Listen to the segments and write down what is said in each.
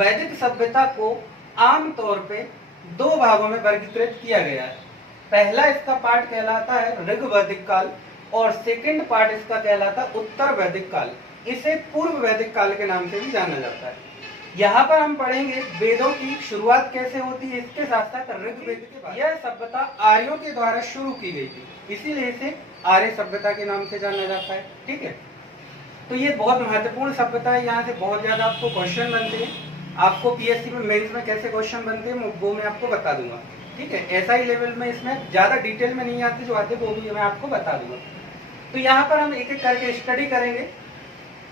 वैदिक सभ्यता को आमतौर पे दो भागों में वर्गीकृत किया गया है। पहला इसका पार्ट कहलाता है ऋग वैदिक काल और सेकंड पार्ट इसका कहलाता है उत्तर वैदिक काल। इसे पूर्व वैदिक काल के नाम से भी जाना जाता है। यहाँ पर हम पढ़ेंगे वेदों की शुरुआत कैसे होती है, इसके साथ साथ ऋग्वेद के बाद। यह सभ्यता आर्यों के द्वारा शुरू की गई थी, इसीलिए इसे आर्य सभ्यता के नाम से जाना जाता है। ठीक है, तो ये बहुत महत्वपूर्ण सभ्यता है। यहाँ से बहुत ज्यादा आपको क्वेश्चन बनते हैं। आपको पीएससी में मेंस में कैसे क्वेश्चन बनते हैं वो मैं आपको बता दूंगा। ठीक है, एसआई लेवल में इसमें ज्यादा डिटेल में नहीं आते, जो आते वो भी मैं आपको बता दूंगा। तो यहाँ पर हम एक एक करके स्टडी करेंगे।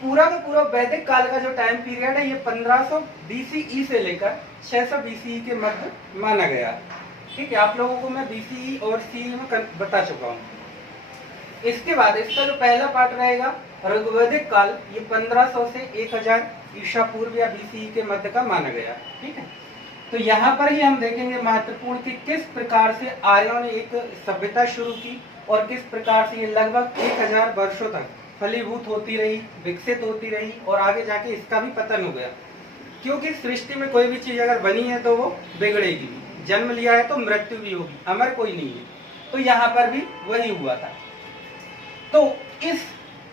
पूरा का पूरा वैदिक काल का जो टाइम पीरियड है ये 1500 बीसीई से लेकर 600 बीसीई के मध्य माना गया। ठीक है, आप लोगों को मैं बीसीई और सीई में बता चुका हूँ। इसके बाद इसका जो पहला पार्ट रहेगा ऋग्वैदिक काल, ये 1500 से 1000 ईसा पूर्व या बीसीई के मध्य का माना गया। ठीक है, तो यहाँ पर ही हम देखेंगे महत्वपूर्ण कि किस प्रकार से आर्यों ने एक सभ्यता शुरू की और किस प्रकार से ये लगभग 1000 वर्षों तक फलीभूत होती रही, विकसित होती रही और आगे जाके इसका भी पतन हो गया। क्योंकि सृष्टि में कोई भी चीज अगर बनी है तो वो बिगड़ेगी भी, जन्म लिया है तो मृत्यु भी होगी, अमर कोई नहीं है। तो यहाँ पर भी वही हुआ था। तो इस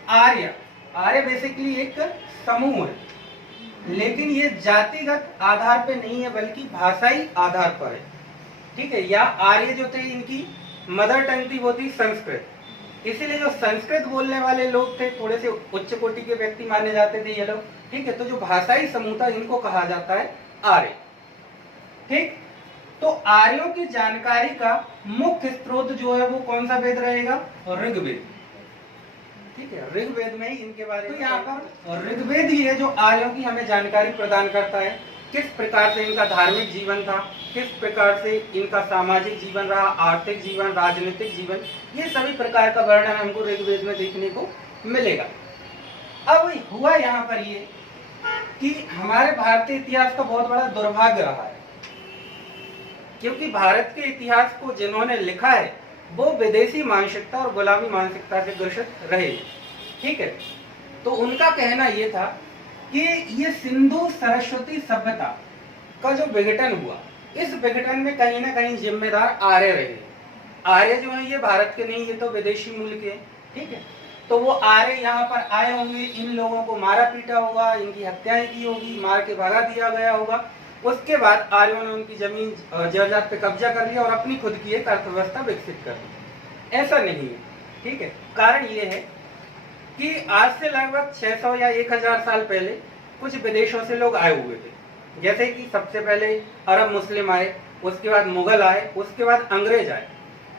आर्य बेसिकली एक समूह है, लेकिन ये जातिगत आधार पे नहीं है बल्कि भाषाई आधार पर है। ठीक है, या आर्य जो थे इनकी मदर टंग थी वो थी संस्कृत, इसीलिए जो संस्कृत बोलने वाले लोग थे थोड़े से उच्च कोटि के व्यक्ति माने जाते थे ये लोग। ठीक है, तो जो भाषाई समूह था इनको कहा जाता है आर्य। ठीक, तो आर्यों की जानकारी का मुख्य स्रोत जो है वो कौन सा वेद रहेगा, ऋग्वेद। ठीक है, ऋग्वेद में ही इनके बारे में। तो यहाँ पर ऋग्वेद ही है जो आर्यों की हमें जानकारी प्रदान करता है, किस प्रकार से इनका धार्मिक जीवन था, किस प्रकार से इनका सामाजिक जीवन रहा, आर्थिक जीवन, राजनीतिक जीवन, ये सभी प्रकार का वर्णन हमको ऋग्वेद में देखने को मिलेगा। अब हुआ यहाँ पर ये कि हमारे भारतीय इतिहास का बहुत बड़ा दुर्भाग्य रहा है, क्योंकि भारत के इतिहास को जिन्होंने लिखा है वो विदेशी मानसिकता और गुलामी मानसिकता से ग्रसित रहे। ठीक है, तो उनका कहना ये था कि ये सिंधु सरस्वती सभ्यता का जो विघटन हुआ, इस विघटन में कहीं ना कहीं जिम्मेदार आर्य रहे। आर्य जो है ये भारत के नहीं, ये तो विदेशी मूल के। ठीक है, तो वो आर्य यहाँ पर आए होंगे, इन लोगों को मारा पीटा होगा, इनकी हत्याएं की होगी, मार के भगा दिया गया होगा। उसके बाद आर्यों ने उनकी जमीन जायदाद पे कब्जा कर लिया और अपनी खुद की एक अर्थव्यवस्था विकसित कर दी। ऐसा नहीं है। ठीक है, कारण ये है कि आज से लगभग 600 या 1000 साल पहले कुछ विदेशों से लोग आए हुए थे। जैसे कि सबसे पहले अरब मुस्लिम आए, उसके बाद मुगल आए, उसके बाद अंग्रेज आए।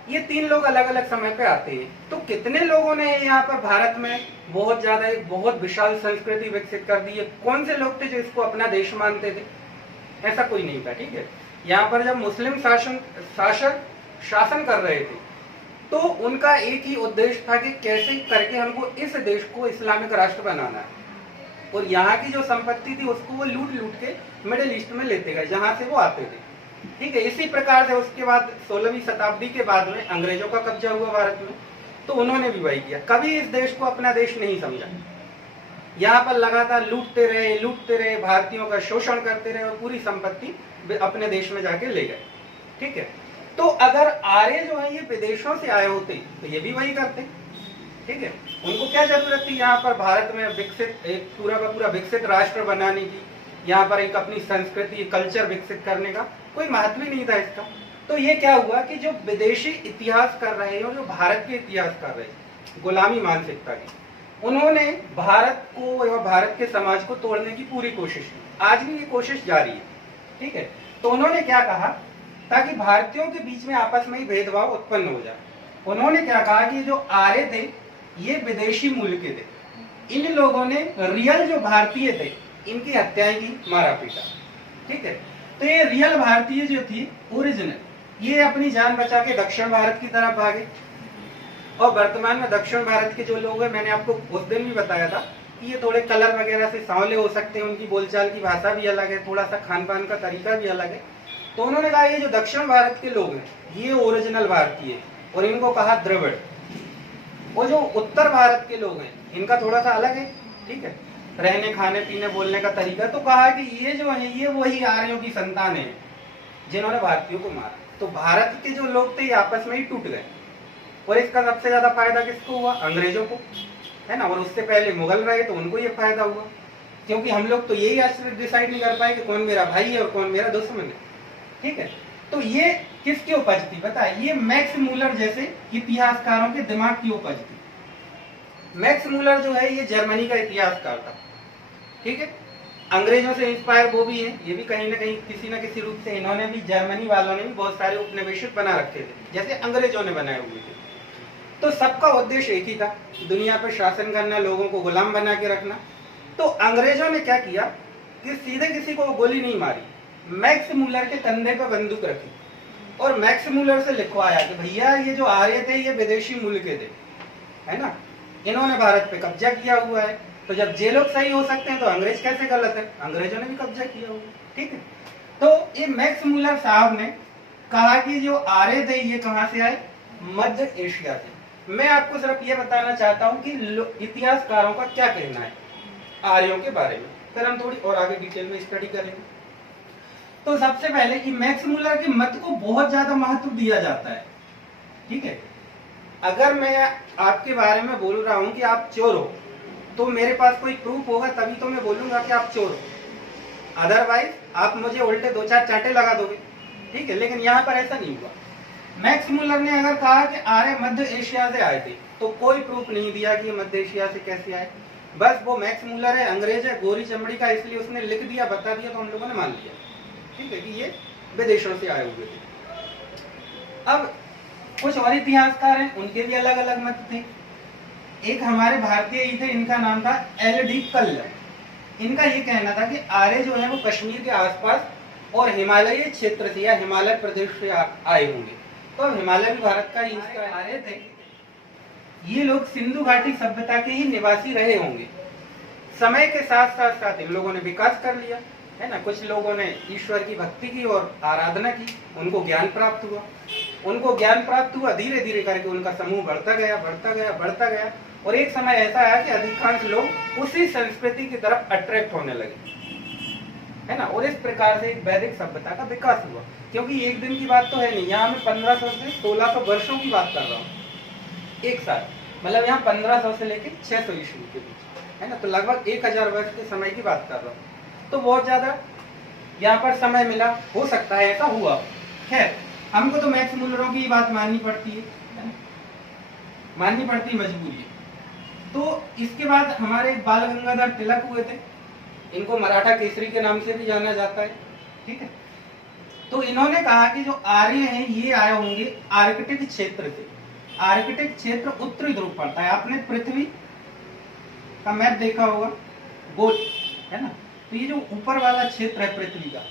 ये तीन लोग अलग अलग समय पे आते हैं। तो कितने लोगों ने यहाँ पर भारत में बहुत ज्यादा एक बहुत विशाल संस्कृति विकसित कर दी है। कौन से लोग थे जो इसको अपना देश मानते थे? ऐसा कोई नहीं था। ठीक है, यहाँ पर जब मुस्लिम शासन कर रहे थे तो उनका एक ही उद्देश्य था कि कैसे करके हमको इस देश को इस्लामिक राष्ट्र बनाना है, और यहाँ की जो संपत्ति थी उसको वो लूट लूट के मिडिल ईस्ट में लेते गए जहाँ से वो आते थे। ठीक है, इसी प्रकार से उसके बाद 16वीं शताब्दी के बाद में अंग्रेजों का कब्जा हुआ भारत में, तो उन्होंने भी वही किया। कभी इस देश को अपना देश नहीं समझा, यहाँ पर लगातार लूटते रहे, भारतीयों का शोषण करते रहे और पूरी संपत्ति अपने देश में जाके ले गए। ठीक है, तो अगर आर्य जो है ये विदेशों से आए होते तो ये भी वही करते। ठीक है, उनको क्या जरूरत थी यहाँ पर भारत में विकसित एक पूरा का पूरा विकसित राष्ट्र बनाने की, यहाँ पर एक अपनी संस्कृति कल्चर विकसित करने का कोई महत्व ही नहीं था इसका। तो ये क्या हुआ कि जो विदेशी इतिहास कर रहे हैं और जो भारत के इतिहास कर रहे हैं गुलामी मानसिकता की, उन्होंने भारत को एवं भारत के समाज को तोड़ने की पूरी कोशिश की। आज भी ये कोशिश जारी है। ठीक है, तो उन्होंने क्या कहा, ताकि भारतीयों के बीच में आपस में ही भेदभाव उत्पन्न हो जाए, उन्होंने क्या कहा कि जो आर्य थे ये विदेशी मूल के थे, इन लोगों ने रियल जो भारतीय थे इनकी हत्याएं की, मारा पीटा। ठीक है, तो ये रियल भारतीय जो थी ओरिजिनल, ये अपनी जान बचा के दक्षिण भारत की तरफ भागे। और वर्तमान में दक्षिण भारत के जो लोग हैं, मैंने आपको उस दिन भी बताया था कि ये थोड़े कलर वगैरह से सांवले हो सकते हैं, उनकी बोलचाल की भाषा भी अलग है, थोड़ा सा खान पान का तरीका भी अलग है। तो उन्होंने कहा ये जो दक्षिण भारत के लोग हैं ये ओरिजिनल भारतीय, और इनको कहा द्रविड़। वो जो उत्तर भारत के लोग हैं इनका थोड़ा सा अलग है। ठीक है, रहने खाने पीने बोलने का तरीका, तो कहा कि ये जो है ये वही आर्यों की संतान है जिन्होंने भारतीयों को मारा। तो भारत के जो लोग थे ये आपस में ही टूट गए, और इसका सबसे ज्यादा फायदा किसको हुआ? अंग्रेजों को, है ना। और उससे पहले मुगल रहे तो उनको ये फायदा हुआ, क्योंकि हम लोग तो यही आज डिसाइड नहीं कर पाए कि कौन मेरा भाई है और कौन मेरा दुश्मन है, ठीक है। तो ये किसकी उपज थी बताए? ये मैक्स मूलर जैसे इतिहासकारों के दिमाग की उपज थी। मैक्स मूलर जो है ये जर्मनी का इतिहासकार था, ठीक है। अंग्रेजों से इंस्पायर वो भी है, ये भी कहीं ना कहीं किसी न किसी रूप से इन्होंने भी, जर्मनी वालों ने भी बहुत सारे उपनिवेशिक बना रखे थे जैसे अंग्रेजों ने बनाए हुए थे। तो सबका उद्देश्य एक ही था, दुनिया पर शासन करना, लोगों को गुलाम बना के रखना। तो अंग्रेजों ने क्या किया कि सीधे किसी को गोली नहीं मारी, मैक्स मूलर के कंधे पर बंदूक रखी और मैक्स मूलर से लिखवाया कि भैया ये जो आर्य थे ये विदेशी मूल के थे, है ना, इन्होंने भारत पे कब्जा किया हुआ है। तो जब ये लोग सही हो सकते हैं तो अंग्रेज कैसे गलत है? अंग्रेजों ने भी कब्जा किया हुआ, ठीक है। तो ये मैक्स मूलर साहब ने कहा कि जो आर्य थे ये कहां से आए? मध्य एशिया से। मैं आपको सिर्फ ये बताना चाहता हूं कि इतिहासकारों का क्या कहना है आर्यों के बारे में, फिर हम थोड़ी और आगे डिटेल में स्टडी करेंगे। तो सबसे पहले कि मैक्स मूलर के मत को बहुत ज्यादा महत्व दिया जाता है, ठीक है। अगर मैं आपके बारे में बोल रहा हूं कि आप चोर हो, तो मेरे पास कोई प्रूफ होगा तभी तो मैं बोलूंगा कि आप चोर हो, अदरवाइज आप मुझे उल्टे दो चार चांटे लगा दोगे, ठीक है। लेकिन यहाँ पर ऐसा नहीं हुआ। मैक्स मूलर ने अगर कहा कि आर्य मध्य एशिया से आए थे, तो कोई प्रूफ नहीं दिया कि मध्य एशिया से कैसे आए। बस वो मैक्स मूलर है, अंग्रेज है, गोरी चमड़ी का, इसलिए उसने लिख दिया, बता दिया, तो हम लोगों ने मान लिया, ठीक है, कि ये विदेशों से आए हुए थे। अब कुछ और इतिहासकार हैं, उनके भी अलग अलग मत थे। एक हमारे भारतीय ही थे, इनका नाम था एल.डी. कल्ल। इनका ये कहना था कि आर्य जो है वो कश्मीर के आसपास और हिमालयी क्षेत्र से या हिमालय प्रदेश से आए होंगे। तो अब हिमालय भी भारत का ही हिस्सा आर्य थे। ये लोग सिंधु घाटी सभ्यता के ही निवासी रहे होंगे। समय के साथ साथ साथ इन लोगों ने विकास कर लिया, है ना। कुछ लोगों ने ईश्वर की भक्ति की और आराधना की, उनको ज्ञान प्राप्त हुआ। धीरे धीरे करके उनका समूह बढ़ता गया और एक समय ऐसा आया कि अधिकांश लोग उसी संस्कृति की तरफ अट्रैक्ट होने लगे, है ना। और इस प्रकार से एक वैदिक सभ्यता का विकास हुआ। क्योंकि एक दिन की बात तो है नहीं, यहाँ मैं 1500 से 1600 वर्षों की बात कर रहा हूँ एक साथ, मतलब यहाँ 1500 से लेकर 600 ईस्वी के बीच, है ना। तो लगभग 1000 वर्ष के समय की बात कर रहा हूँ। तो बहुत ज्यादा यहाँ पर समय मिला, हो सकता है ऐसा हुआ। खैर, हमको तो मैक्स मूलरों की बात माननी पड़ती है ना? माननी पड़ती, मजबूरी है। तो इसके बाद हमारे बाल गंगाधर तिलक हुए थे, इनको मराठा केसरी के नाम से भी जाना जाता है, ठीक है। तो इन्होंने कहा कि जो आर्य हैं ये आए होंगे आर्कटिक क्षेत्र से। आर्कटिक क्षेत्र उत्तरी ध्रुव पड़ता है, आपने पृथ्वी का मैप देखा होगा, गोल, है ना। तो ये जो ऊपर वाला क्षेत्र है पृथ्वी का,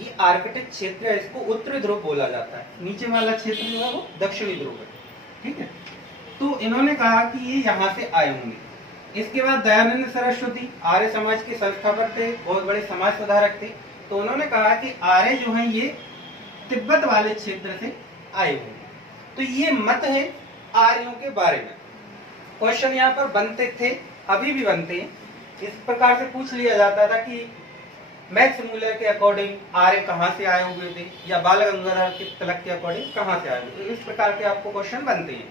ये आर्कटिक क्षेत्र है, इसको उत्तरी ध्रुव बोला जाता है। नीचे वाला क्षेत्र जो है वो दक्षिणी ध्रुव है, ठीक है। तो इन्होंने कहा कि ये यहाँ से आए होंगे। इसके बाद दयानंद सरस्वती आर्य समाज के संस्थापक थे, बहुत बड़े समाज सुधारक थे। तो उन्होंने कहा कि आर्य जो है ये तिब्बत वाले क्षेत्र से आए होंगे। तो ये मत है आर्यों के बारे में। क्वेश्चन यहाँ पर बनते थे, अभी भी बनते हैं। इस प्रकार से पूछ लिया जाता था कि मैक्स मूलर के अकॉर्डिंग आर्य कहाँ से आए हुए थे, या बाल गंगाधर के तिलक के अकॉर्डिंग कहाँ से आए हुए थे। इस प्रकार के आपको क्वेश्चन बनते हैं,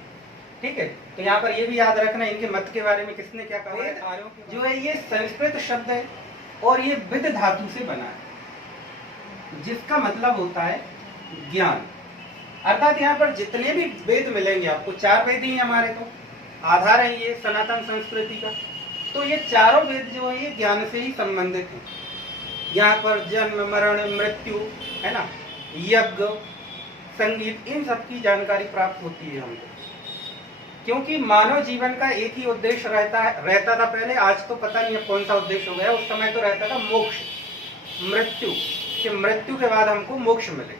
ठीक है। तो यहाँ पर ये भी याद रखना इनके मत के बारे में किसने क्या कहा है। आर्यों जो है ये संस्कृत शब्द है और ये विद धातु से बना है, जिसका मतलब होता है ज्ञान। अर्थात यहाँ पर जितने भी वेद मिलेंगे आपको, 4 वेद ही हमारे, तो आधार है ये सनातन संस्कृति का। तो ये चारों वेद जो है ये ज्ञान से ही संबंधित है। यहाँ पर जन्म मरण मृत्यु, है ना, यज्ञ संगीत, इन सब की जानकारी प्राप्त होती है हमको। क्योंकि मानव जीवन का एक ही उद्देश्य रहता था पहले, आज तो पता नहीं है कौन सा उद्देश्य हो गया। उस समय तो रहता था मोक्ष, मृत्यु, कि मृत्यु के बाद हमको मोक्ष मिले।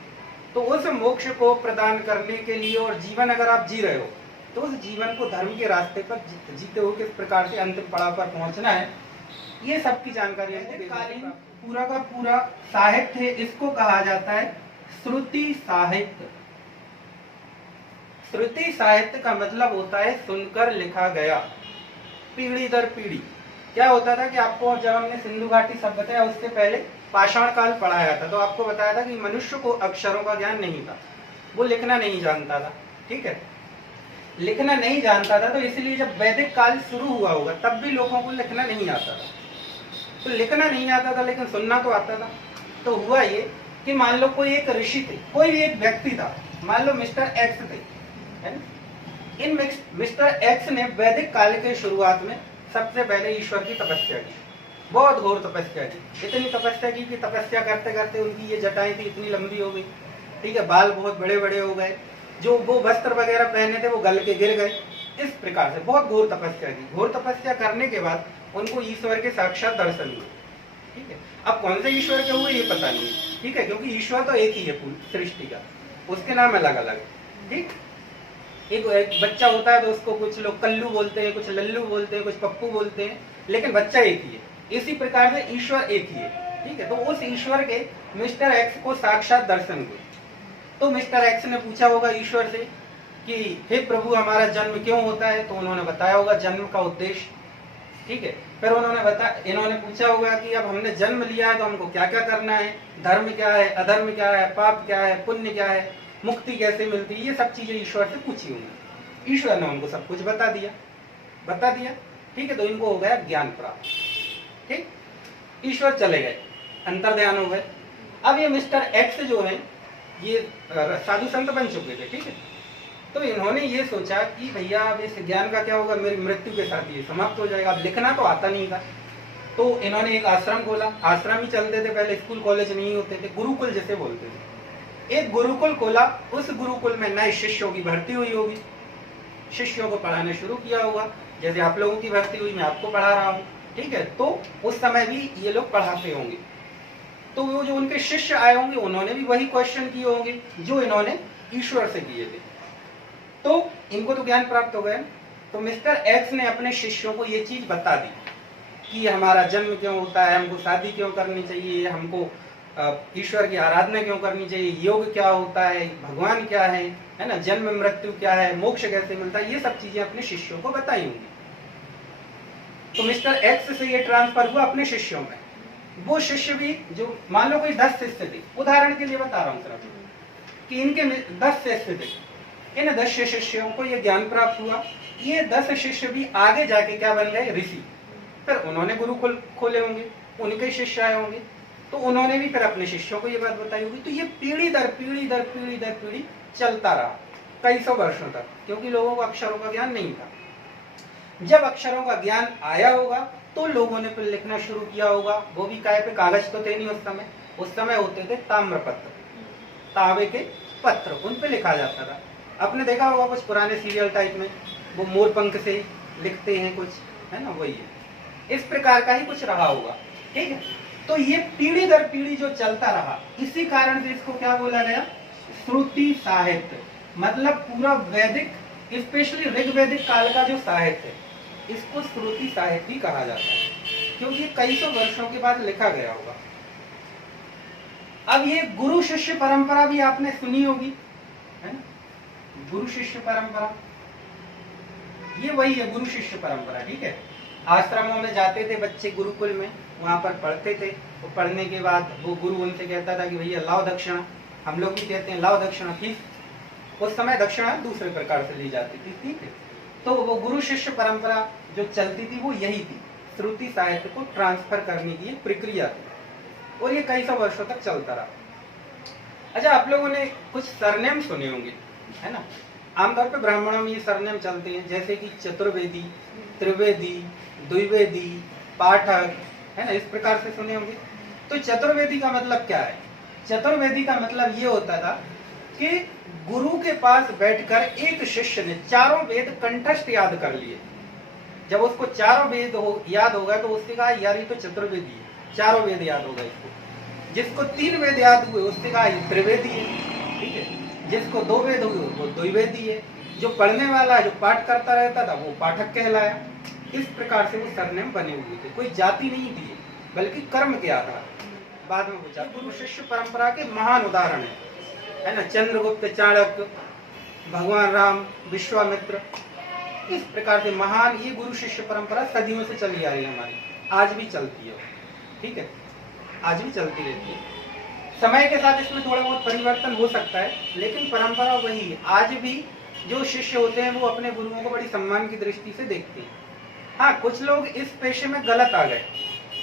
तो उस मोक्ष को प्रदान करने के लिए, और जीवन अगर आप जी रहे हो तो उस जीवन को धर्म के रास्ते पर जीते हुए किस प्रकार से अंतिम पड़ाव पर पहुंचना है, ये सब की जानकारी है। पूरा का पूरा साहित्य, इसको कहा जाता है श्रुति साहित्य। श्रुति साहित्य का मतलब होता है सुनकर लिखा गया, पीढ़ी दर पीढ़ी, क्या होता था कि आपको जब हमने सिंधु घाटी सभ्यता या उससे पहले पाषाण काल पढ़ाया था तो आपको बताया था कि मनुष्य को अक्षरों का ज्ञान नहीं था, वो लिखना नहीं जानता था। ठीक है, लिखना नहीं जानता था, तो इसलिए जब वैदिक काल शुरू हुआ होगा तब भी लोगों को लिखना नहीं आता था। तो लिखना नहीं आता था लेकिन सुनना तो आता था। तो हुआ ये कि मान लो कोई एक ऋषि थे, कोई भी एक व्यक्ति था, मान लो मिस्टर एक्स थे, है ना? इन मिस्टर एक्स ने वैदिक काल के शुरुआत में सबसे पहले ईश्वर की तपस्या की, बहुत घोर तपस्या की। इतनी तपस्या की कि तपस्या करते करते उनकी ये जटाएं थी इतनी लंबी हो गई, ठीक है, बाल बहुत बड़े बड़े हो गए, जो वो वस्त्र वगैरह पहने थे वो गल के गिर गए। इस प्रकार से बहुत घोर तपस्या की। घोर तपस्या करने के बाद उनको ईश्वर के साक्षात दर्शन हुए। ठीक है, अब कौन से ईश्वर के हुए ये पता नहीं, ठीक है, क्योंकि ईश्वर तो एक ही है पूरी सृष्टि का, उसके नाम अलग अलग है। ठीक, एक बच्चा होता है तो उसको कुछ लोग कल्लू बोलते हैं, कुछ लल्लू बोलते हैं, कुछ पप्पू बोलते हैं, लेकिन बच्चा एक ही है। इसी प्रकार से ईश्वर एक ही है। ठीक है, तो उस ईश्वर के मिस्टर एक्स को साक्षात दर्शन हुए। तो मिस्टर एक्स ने पूछा होगा ईश्वर से कि हे प्रभु हमारा जन्म क्यों होता है, तो उन्होंने बताया होगा जन्म का उद्देश्य। ठीक है, फिर इन्होंने पूछा होगा कि अब हमने जन्म लिया है तो हमको क्या क्या करना है, धर्म क्या है, अधर्म क्या है, पाप क्या है, पुण्य क्या है, मुक्ति कैसे मिलती है, ये सब चीजें ईश्वर से पूछी होंगी। ईश्वर ने उनको सब कुछ बता दिया। ठीक है, तो इनको हो गया ज्ञान प्राप्त। ठीक, ईश्वर चले गए, अंतर्ध्यान हो गए। अब ये मिस्टर एक्स जो है ये साधु संत बन चुके थे। ठीक है, तो इन्होंने ये सोचा कि भैया अब इस ज्ञान का क्या होगा, मेरी मृत्यु के साथ ये समाप्त हो जाएगा। अब लिखना तो आता नहीं था, तो इन्होंने एक आश्रम खोला। आश्रम ही चलते थे पहले, स्कूल कॉलेज नहीं होते थे, गुरुकुल जैसे बोलते थे। एक गुरुकुल खोला, उस गुरुकुल में नए शिष्यों की भर्ती हुई होगी, शिष्यों को पढ़ाने शुरू किया होगा, जैसे आप लोगों की भर्ती हुई, मैं आपको पढ़ा रहा हूँ। ठीक है, तो उस समय भी ये लोग पढ़ाते होंगे, तो वो जो उनके शिष्य आए होंगे उन्होंने भी वही क्वेश्चन किए होंगे जो इन्होंने ईश्वर से किए थे, तो इनको तो ज्ञान प्राप्त हो गया। तो मिस्टर एक्स ने अपने शिष्यों को ये चीज बता दी कि हमारा जन्म क्यों होता है, हमको शादी क्यों करनी चाहिए, हमको ईश्वर की आराधना क्यों करनी चाहिए, योग क्या होता है, भगवान क्या है ना, जन्म मृत्यु क्या है, मोक्ष कैसे मिलता है, ये सब चीजें अपने शिष्यों को बताई होंगी। तो मिस्टर एक्स से ये ट्रांसफर हुआ अपने शिष्यों में। वो शिष्य भी जो मान लो कोई 10 शिष्य थे, उदाहरण के लिए बता रहा हूँ सिर्फ कि इनके 10 शिष्य थे, इन 10 शिष्यों को ये ज्ञान प्राप्त हुआ। ये 10 शिष्य भी आगे जाके क्या बन गए, ऋषि। फिर उन्होंने गुरुकुल खोले होंगे, उनके शिष्य आए होंगे, तो उन्होंने भी फिर अपने शिष्यों को ये बात बताई होगी। तो ये पीढ़ी दर पीढ़ी दर पीढ़ी दर पीढ़ी चलता रहा कई सौ वर्षों तक, क्योंकि लोगों को अक्षरों का ज्ञान नहीं था। जब अक्षरों का ज्ञान आया होगा तो लोगों ने फिर लिखना शुरू किया होगा। वो भी काय पे, कागज तो थे नहीं उस समय होते थे ताम्रपत्र, तांबे के पत्र, उन पे लिखा जाता था। आपने देखा होगा कुछ पुराने सीरियल टाइप में वो मोर पंख से लिखते हैं कुछ, है ना, वही है। इस प्रकार का ही कुछ रहा होगा। ठीक है, तो ये पीढ़ी दर पीढ़ी जो चलता रहा, इसी कारण से इसको क्या बोला गया, श्रुति साहित्य। मतलब पूरा वैदिक, स्पेशली ऋग्वैदिक काल का जो साहित्य है इसको श्रुति साहित्य कहा जाता है, क्योंकि कई सौ वर्षों के बाद लिखा गया होगा। अब ये गुरु शिष्य परंपरा भी आपने सुनी होगी, है ना, गुरु शिष्य परंपरा, ये वही है गुरु शिष्य परंपरा। ठीक है, आश्रमों में जाते थे बच्चे गुरुकुल में, वहां पर पढ़ते थे, वो पढ़ने के बाद वो गुरु उनसे कहता था कि भैया लाओ दक्षिणा। हम लोग भी कहते हैं लाओ दक्षिणा, फीस। उस समय दक्षिणा दूसरे प्रकार से ली जाती थी। ठीक है, तो वो गुरु शिष्य परंपरा जो चलती थी वो यही थी, श्रुति साहित्य को ट्रांसफर करने की प्रक्रिया थी, और ये कई सौ वर्षों तक चलता रहा। अच्छा, आप लोगों ने कुछ सरनेम सुने होंगे, है ना, आमतौर पे ब्राह्मणों में ये सरनेम चलते हैं, जैसे कि चतुर्वेदी, त्रिवेदी, द्विवेदी, पाठक, है ना, इस प्रकार से सुने होंगे। तो चतुर्वेदी का मतलब क्या है? चतुर्वेदी का मतलब ये होता था कि गुरु के पास बैठकर एक शिष्य ने चारों वेद कंठस्थ याद कर लिए। जब उसको चारों वेद याद हो गए तो उसने कहा यार ये तो चतुर्वेदी है, चारों वेद याद हो गए इसको। जिसको 3 वेद याद हुए उसने कहा ये त्रिवेदी है। ठीक है, जिसको 2 वेद हुए वो द्विवेदी है। जो पढ़ने वाला है, जो पाठ करता रहता था वो पाठक कहलाया। इस प्रकार से वो सरनेम बने हुए थे, कोई जाति नहीं थी, बल्कि कर्म के आधार। बाद में पूछा, गुरु शिष्य परंपरा के महान उदाहरण है ना, चंद्रगुप्त, चाणक्य, भगवान राम, विश्वामित्र, इस प्रकार से महान ये गुरु शिष्य परंपरा सदियों से चली आ रही है हमारी, आज भी चलती है, ठीक है, आज भी चलती रहती है। समय के साथ इसमें थोड़ा बहुत परिवर्तन हो सकता है, लेकिन परंपरा वही है। आज भी जो शिष्य होते हैं वो अपने गुरुओं को बड़ी सम्मान की दृष्टि से देखते हैं। हाँ, कुछ लोग इस पेशे में गलत आ गए,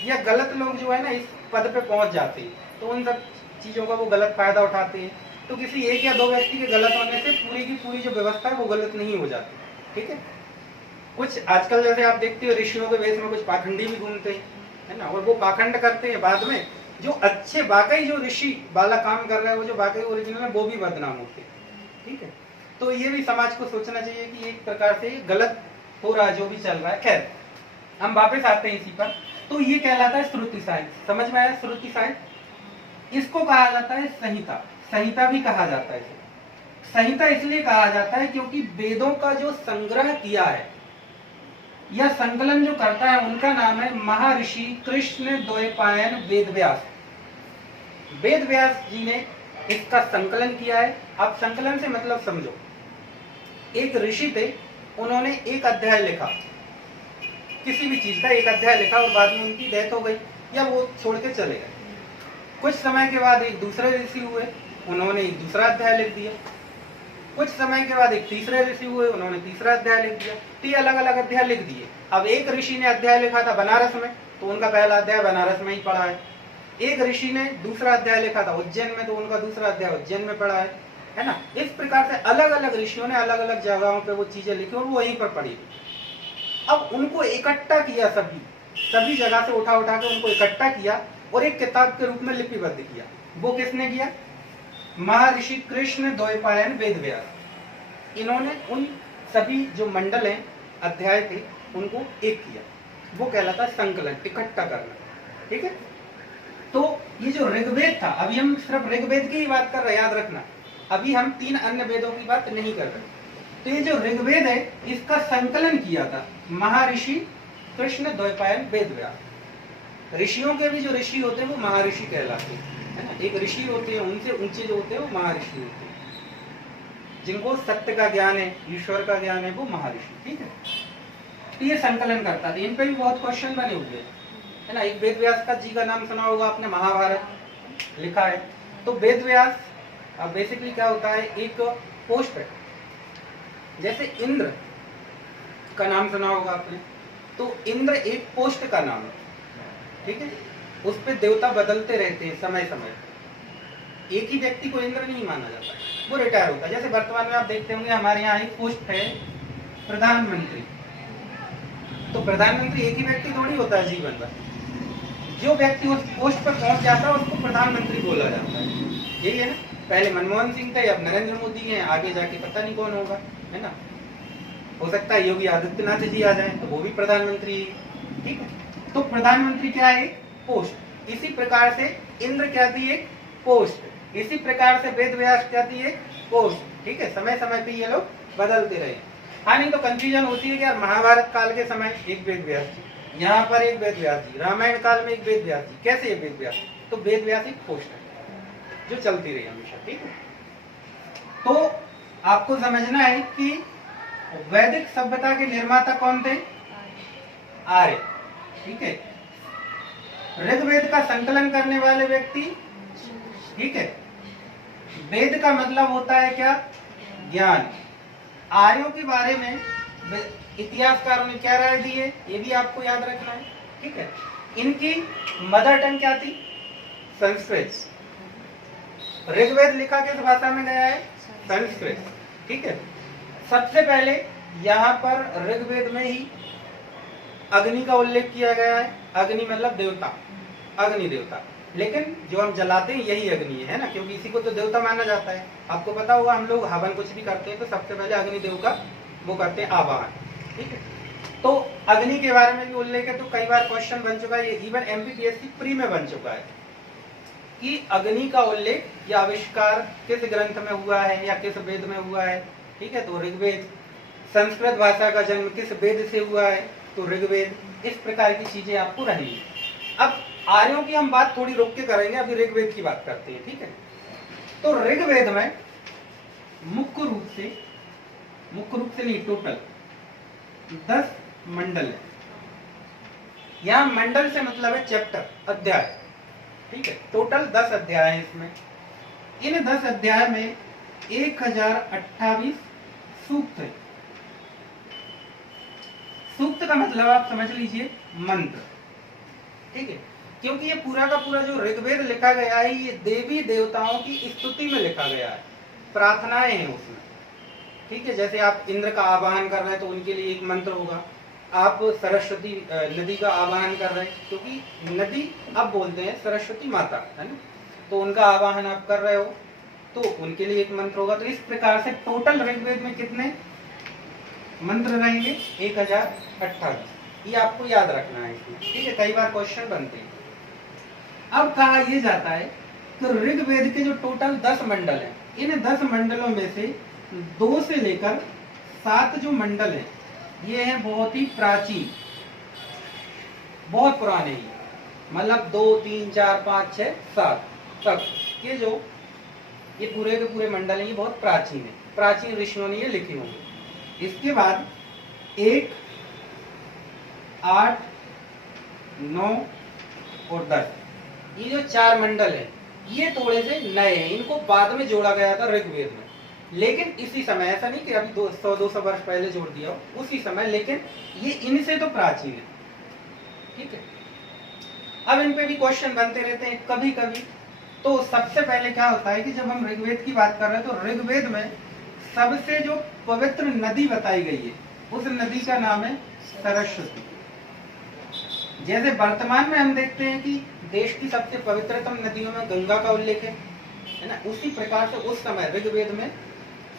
या गलत लोग जो है ना इस पद पे पहुंच जाते हैं, तो उन सब चीजों का वो गलत फायदा उठाते हैं। तो किसी एक या दो व्यक्ति के गलत होने से पूरी की पूरी जो व्यवस्था है वो गलत नहीं हो जाती, ठीक है। कुछ आजकल जैसे आप देखते हो ऋषियों के वेश में कुछ पाखंडी भी घूमते हैं, है ना, और वो पाखंड करते हैं, बाद में जो अच्छे वाकई जो ऋषि वाला काम कर रहे हैं, वो जो वाकई ओरिजिनल है, वो भी बदनाम होते हैं, ठीक है। तो ये भी समाज को सोचना चाहिए कि एक प्रकार से गलत हो रहा है जो भी चल रहा है। खैर, हम वापस आते हैं इसी पर। तो ये कहलाता है श्रुति साहित्य, समझ में आया? श्रुति साहित्य, इसको कहा जाता है संहिता, संहिता भी कहा जाता है। संहिता इसलिए कहा जाता है क्योंकि वेदों का जो संग्रह किया है या संकलन जो करता है, उनका नाम है महर्षि कृष्ण द्वैपायन वेदव्यास। वेदव्यास जी ने इसका संकलन किया है। आप संकलन से मतलब समझो, एक ऋषि थे, उन्होंने एक अध्याय लिखा, किसी भी चीज का एक अध्याय लिखा, और बाद में उनकी डेथ हो गई या वो छोड़ के चले गए। कुछ समय के बाद एक दूसरे ऋषि हुए, उन्होंने एक दूसरा अध्याय लिख दिया। कुछ समय के बाद एक तीसरे ऋषि हुए, उन्होंने तीसरा अध्याय लिख दिया। तो ये अलग अलग अध्याय लिख दिए। अब एक ऋषि ने अध्याय लिखा था बनारस में, तो उनका पहला अध्याय बनारस में ही पढ़ा है। एक ऋषि ने दूसरा अध्याय लिखा था उज्जैन में, तो उनका दूसरा अध्याय उज्जैन में पढ़ा है ना। इस प्रकार से अलग अलग ऋषियों ने अलग अलग जगहों पे वो चीजें लिखी और वो वहीं पर पढ़ी। अब उनको इकट्ठा किया, सभी जगह से उठा उठा के उनको इकट्ठा किया और एक किताब के रूप में लिपिबद्ध किया। वो किसने किया? महर्षि कृष्ण द्वैपायन वेदव्यास। इन्होंने उन सभी जो मंडल हैं, अध्याय थे, उनको एक किया। वो कहलाता है संकलन, इकट्ठा करना, ठीक है। तो ये जो ऋग्वेद था, अभी हम सिर्फ ऋग्वेद की ही बात कर रहे हैं, याद रखना, अभी हम 3 अन्य वेदों की बात नहीं कर रहे। तो ये जो ऋग्वेद है, इसका संकलन किया था महर्षि कृष्ण द्वैपायन वेदव्यास। ऋषियों के भी जो ऋषि होते हैं वो महर्षि कहलाते हैं, है ना। एक ऋषि होते हैं, उनसे ऊंचे जो होते हैं वो महर्षि होते हैं, जिनको सत्य का ज्ञान है, ईश्वर का ज्ञान है, वो महर्षि, ठीक है। तो ये संकलन करता था। इन पे भी बहुत क्वेश्चन बने हुए हैं, है ना। एक वेदव्यास का जी का नाम सुना होगा आपने, महाभारत लिखा है। तो वेदव्यास बेसिकली क्या होता है, एक पोस्ट है। जैसे इंद्र का नाम सुना होगा आपने, तो इंद्र एक पोस्ट का नाम है, ठीक है। उस पे देवता बदलते रहते हैं समय समय, एक ही व्यक्ति को इंद्र नहीं माना जाता, वो रिटायर होता है। जैसे वर्तमान में आप देखते होंगे हमारे यहाँ एक पोस्ट है प्रधानमंत्री। तो प्रधानमंत्री एक ही व्यक्ति थोड़ी होता है जीवन भर। जो व्यक्ति उस पोस्ट पर पहुंच जाता है उसको प्रधानमंत्री बोला जाता है, यही है ना। पहले मनमोहन सिंह थे, अब नरेंद्र मोदी हैं, आगे जाके पता नहीं कौन होगा, है ना। हो सकता है योगी आदित्यनाथ जी आ जाए, तो वो भी प्रधानमंत्री, ठीक है। तो प्रधानमंत्री क्या है? पोस्ट। इसी प्रकार से इंद्र क्या थी? एक पोस्ट। इसी प्रकार से वेदव्यास क्या थी? एक पोस्ट, ठीक है। समय समय पे ये लोग बदलते रहे। हाँ, नहीं तो कंफ्यूजन होती है कि यार महाभारत काल के समय एक वेदव्यास जी, यहाँ पर एक वेदव्यास जी, रामायण काल में एक वेदव्यास जी, कैसे एक वेदव्यास? तो वेदव्यास एक पोस्ट है जो चलती रही हमेशा, ठीक है। तो आपको समझना है कि वैदिक सभ्यता के निर्माता कौन थे? आर्य, ठीक है। ऋग्वेद का संकलन करने वाले व्यक्ति, ठीक है। वेद का मतलब होता है क्या? ज्ञान। आर्यों के बारे में इतिहासकारों ने क्या राय दी है, ये भी आपको याद रखना है, ठीक है। इनकी मदर टंग क्या थी? संस्कृत। ऋग्वेद लिखा किस भाषा में गया है? संस्कृत, ठीक है। सबसे पहले यहाँ पर ऋग्वेद में ही अग्नि का उल्लेख किया गया है। अग्नि मतलब देवता, अग्नि देवता। लेकिन जो हम जलाते हैं यही अग्नि है ना, क्योंकि इसी को तो देवता माना जाता है। आपको पता होगा हम लोग हवन कुछ भी करते हैं तो सबसे पहले अग्निदेव का वो करते हैं आवाहन, ठीक है। तो अग्नि के बारे में भी उल्लेख है। तो कई बार क्वेश्चन बन चुका है, ये इवन एमपीपीएससी प्री में बन चुका है कि अग्नि का उल्लेख या आविष्कार किस ग्रंथ में हुआ है या किस वेद में हुआ है, ठीक है। तो ऋग्वेद। संस्कृत भाषा का जन्म किस वेद से हुआ है? तो ऋग्वेद। इस प्रकार की चीजें आपको रहेंगी। अब आर्यों की हम बात थोड़ी रोक के करेंगे, अभी ऋग्वेद की बात करते हैं, ठीक है। तो ऋग्वेद में मुख्य रूप से नहीं, टोटल 10 मंडल है। यहाँ मंडल से मतलब है चैप्टर, अध्याय, ठीक है। टोटल 10 अध्याय हैं इसमें। इन 10 अध्याय में 1028 सूक्त है। सूक्त का मतलब आप समझ लीजिए मंत्र, ठीक है। क्योंकि ये पूरा का पूरा जो ऋग्वेद लिखा गया है ये देवी देवताओं की स्तुति में लिखा गया है, प्रार्थनाएं हैं उसमें, ठीक है। जैसे आप इंद्र का आवाहन कर रहे हैं तो उनके लिए एक मंत्र होगा, आप सरस्वती नदी का आवाहन कर रहे हैं क्योंकि नदी अब बोलते हैं सरस्वती माता, है ना, तो उनका आवाहन आप कर रहे हो तो उनके लिए एक मंत्र होगा। तो इस प्रकार से टोटल ऋग्वेद में कितने मंत्र रहेंगे? 1028। ये आपको याद रखना है इसमें, ठीक है। कई बार क्वेश्चन बनते हैं। अब कहा यह जाता है तो ऋग्वेद के जो टोटल 10 मंडल हैं, इन 10 मंडलों में से 2 से लेकर 7 जो मंडल हैं ये हैं बहुत ही प्राचीन, बहुत पुराने ही, मतलब 2, 3, 4, 5, 6, 7 तक के जो ये पूरे के पूरे मंडल हैं ये बहुत प्राचीन है, प्राचीन ऋषियों ने ये लिखे होंगे। इसके बाद 1, 8, 9 और 10 ये जो 4 मंडल हैं ये थोड़े से नए हैं, इनको बाद में जोड़ा गया था ऋग्वेद में, लेकिन इसी समय, ऐसा नहीं कि अभी 100-200 वर्ष पहले जोड़ दिया हो, उसी समय, लेकिन ये इनसे तो प्राचीन है, ठीक है। अब इन पे भी क्वेश्चन बनते रहते हैं कभी कभी। तो सबसे पहले क्या होता है कि जब हम ऋग्वेद की बात कर रहे हैं तो ऋग्वेद में सबसे जो पवित्र नदी बताई गई है उस नदी का नाम है सरस्वती। जैसे वर्तमान में हम देखते हैं कि देश की सबसे पवित्रतम नदियों में गंगा का उल्लेख है ना, उसी प्रकार से उस समय ऋग्वेद में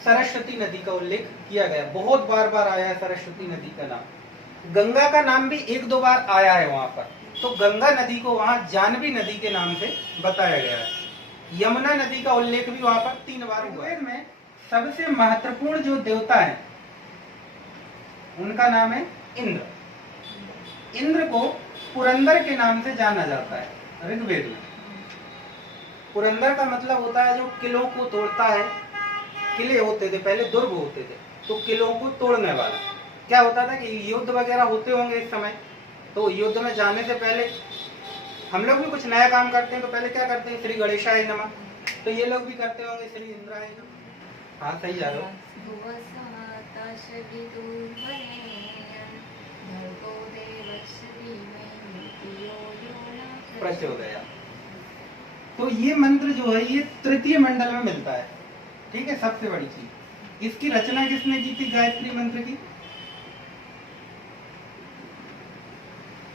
सरस्वती नदी का उल्लेख किया गया, बहुत बार बार आया है सरस्वती नदी का नाम। गंगा का नाम भी 1-2 बार आया है वहां पर, तो गंगा नदी को वहां जानवी नदी के नाम से बताया गया है। यमुना नदी का उल्लेख भी वहां पर 3 बार हुआ है। ऋग्वेद में सबसे महत्वपूर्ण जो देवता है उनका नाम है इंद्र। इंद्र को पुरंदर के नाम से जाना जाता है ऋग्वेद में। पुरंदर का मतलब होता है जो किलों को तोड़ता है। किले होते थे पहले, दुर्ग होते थे, तो किलों को तोड़ने वाला। क्या होता था कि युद्ध वगैरह होते होंगे इस समय, तो युद्ध में जाने से पहले हम लोग भी कुछ नया काम करते हैं तो पहले क्या करते हैं, श्री गणेशाय नमः, तो ये लोग भी करते होंगे श्री इंद्राय नमः। हाँ सही जा रहे हो। प्रचोदया। तो ये मंत्र जो है ये तृतीय मंडल में मिलता है, ठीक है। सबसे बड़ी चीज, इसकी रचना किसने की थी गायत्री मंत्र की?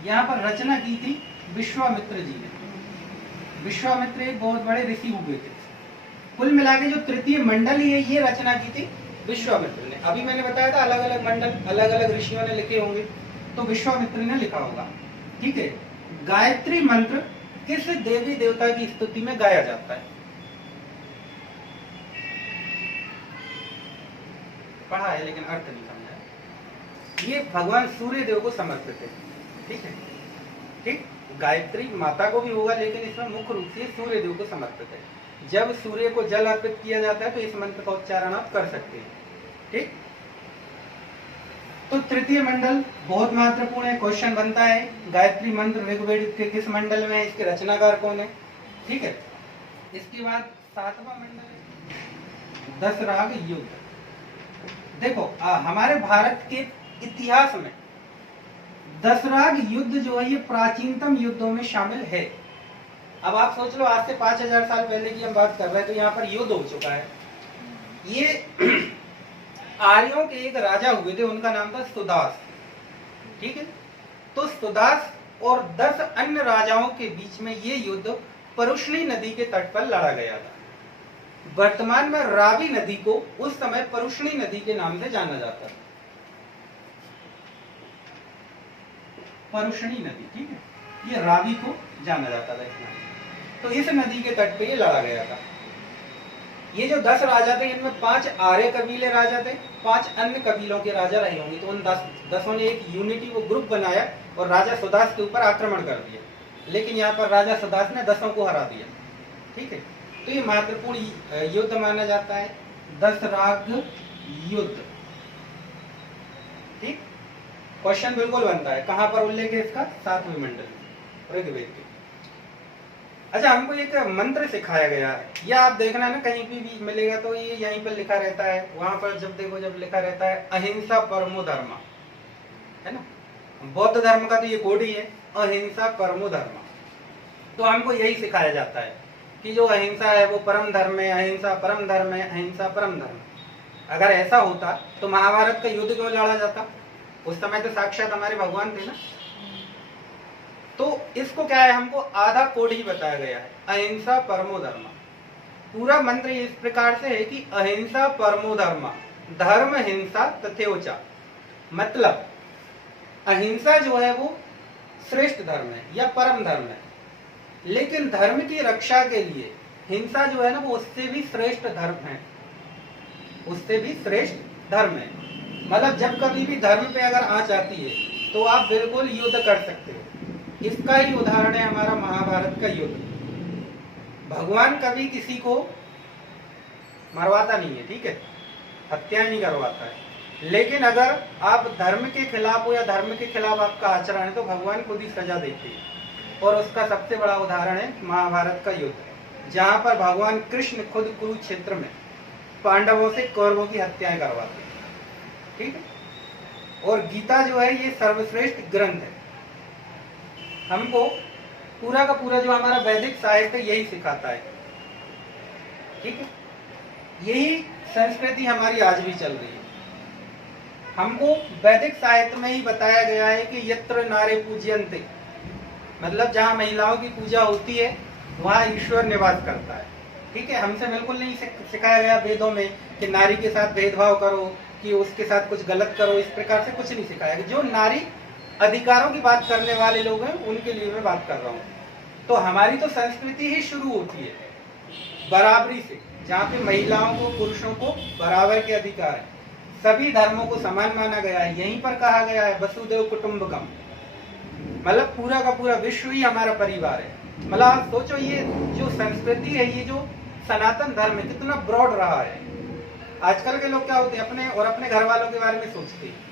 यहाँ पर रचना की थी विश्वामित्र जी ने। विश्वामित्र एक बहुत बड़े ऋषि हुए थे। कुल मिला के जो तृतीय मंडल है ये रचना की थी विश्वामित्र ने। अभी मैंने बताया था अलग अलग मंडल अलग अलग ऋषियों ने लिखे होंगे, तो विश्वामित्र ने लिखा होगा, ठीक है। गायत्री मंत्र किस देवी देवता की स्तुति में गाया जाता है? पढ़ा है लेकिन अर्थ नहीं समझा। ये भगवान सूर्य देव को समर्पित है, ठीक है, ठीक। गायत्री माता को भी होगा लेकिन इसमें मुख्य रूप से सूर्य देव को समर्पित है। जब सूर्य को जल अर्पित किया जाता है तो इस मंत्र का उच्चारण आप कर सकते हैं, ठीक। तो तृतीय मंडल बहुत महत्वपूर्ण है। क्वेश्चन बनता है गायत्री मंत्र ऋग्वेद के किस मंडल में है, इसके रचनाकार कौन है, ठीक है। इसके बाद 7वां मंडल है 10 राग युद्ध। देखो हमारे भारत के इतिहास में 10 राग युद्ध जो है ये प्राचीनतम युद्धों में शामिल है। अब आप सोच लो आज से 5000 साल पहले की हम बात कर रहे हैं तो यहाँ पर युद्ध हो चुका है। ये आर्यों के एक राजा हुए थे, उनका नाम था सुदास, ठीक है। तो सुदास और 10 अन्य राजाओं के बीच में ये युद्ध परुष्णी नदी के तट पर लड़ा गया था। वर्तमान में रावी नदी को उस समय परुष्णी नदी के नाम से जाना जाता है, परुष्णी नदी, ठीक है। ये रावी को जाना जाता था इस नाम से। तो इस नदी के तट पे ये लड़ा गया था। ये जो 10 राजा थे इनमें 5 आर्य कबीले राजा थे, 5 अन्य कबीलों के राजा रहे होंगे। तो उन 10 ने एक यूनिटी वो ग्रुप बनाया और राजा सुदास के ऊपर आक्रमण कर दिया, लेकिन यहाँ पर राजा सुदास ने 10 को हरा दिया, ठीक है। तो ये महत्वपूर्ण युद्ध माना जाता है 10 राग युद्ध, ठीक। क्वेश्चन बिल्कुल बनता है। कहाँ पर उल्लेख है इसका? 7वीं मंडली ऋग्वेद की। अच्छा, हमको एक मंत्र सिखाया गया है, यह आप देखना ना कहीं भी मिलेगा तो ये यहीं पर लिखा रहता है, वहां पर जब देखो जब लिखा रहता है अहिंसा परमो धर्म, है ना। बौद्ध धर्म का तो ये कोड ही है, अहिंसा परमो धर्म। तो हमको यही सिखाया जाता है कि जो अहिंसा है वो परम धर्म है, अहिंसा परम धर्म है, अहिंसा परम धर्म। अगर ऐसा होता तो महाभारत का युद्ध क्यों लड़ा जाता? उस समय तो साक्षात हमारे भगवान थे ना। तो इसको क्या है, हमको आधा कोड ही बताया गया है, अहिंसा परमो धर्म। पूरा मंत्र इस प्रकार से है कि अहिंसा परमो धर्म, धर्म हिंसा तथेवचा। मतलब अहिंसा जो है वो श्रेष्ठ धर्म है या परम धर्म है, लेकिन धर्म की रक्षा के लिए हिंसा जो है ना वो उससे भी श्रेष्ठ धर्म है, उससे भी श्रेष्ठ धर्म है। मतलब जब कभी भी धर्म पे अगर आंच आती है तो आप बिल्कुल युद्ध कर सकते हो। इसका ही उदाहरण है हमारा महाभारत का युद्ध। भगवान कभी किसी को मरवाता नहीं है, ठीक है, हत्या नहीं करवाता है, लेकिन अगर आप धर्म के खिलाफ हो या धर्म के खिलाफ आपका आचरण है तो भगवान खुद ही सजा देते हैं। और उसका सबसे बड़ा उदाहरण है महाभारत का युद्ध, जहां पर भगवान कृष्ण खुद कुरुक्षेत्र में पांडवों से कौरवों की हत्याएं करवाते हैं, ठीक है। और गीता जो है ये सर्वश्रेष्ठ ग्रंथ है। हमको पूरा का पूरा जो हमारा वैदिक साहित्य यही सिखाता है, ठीक है। यही संस्कृति हमारी आज भी चल रही है। हमको वैदिक साहित्य में ही बताया गया है कि यत्र नारे पूज्यन्ते, मतलब जहाँ महिलाओं की पूजा होती है वहाँ ईश्वर निवास करता है, ठीक है। हमसे बिल्कुल नहीं सिखाया गया वेदों में कि नारी के साथ भेदभाव करो, कि उसके साथ कुछ गलत करो, इस प्रकार से कुछ नहीं सिखाया गया। जो नारी अधिकारों की बात करने वाले लोग हैं उनके लिए मैं बात कर रहा हूँ। तो हमारी तो संस्कृति ही शुरू होती है बराबरी से, जहाँ पे महिलाओं को पुरुषों को बराबर के अधिकार है, सभी धर्मों को समान माना गया है। यहीं पर कहा गया है वसुदेव कुटुंबकम, मतलब पूरा का पूरा विश्व ही हमारा परिवार है। मतलब आप सोचो ये जो संस्कृति है, ये जो सनातन धर्म है कितना ब्रॉड रहा है। आजकल के लोग क्या होते हैं, अपने और अपने घर वालों के बारे में सोचते हैं,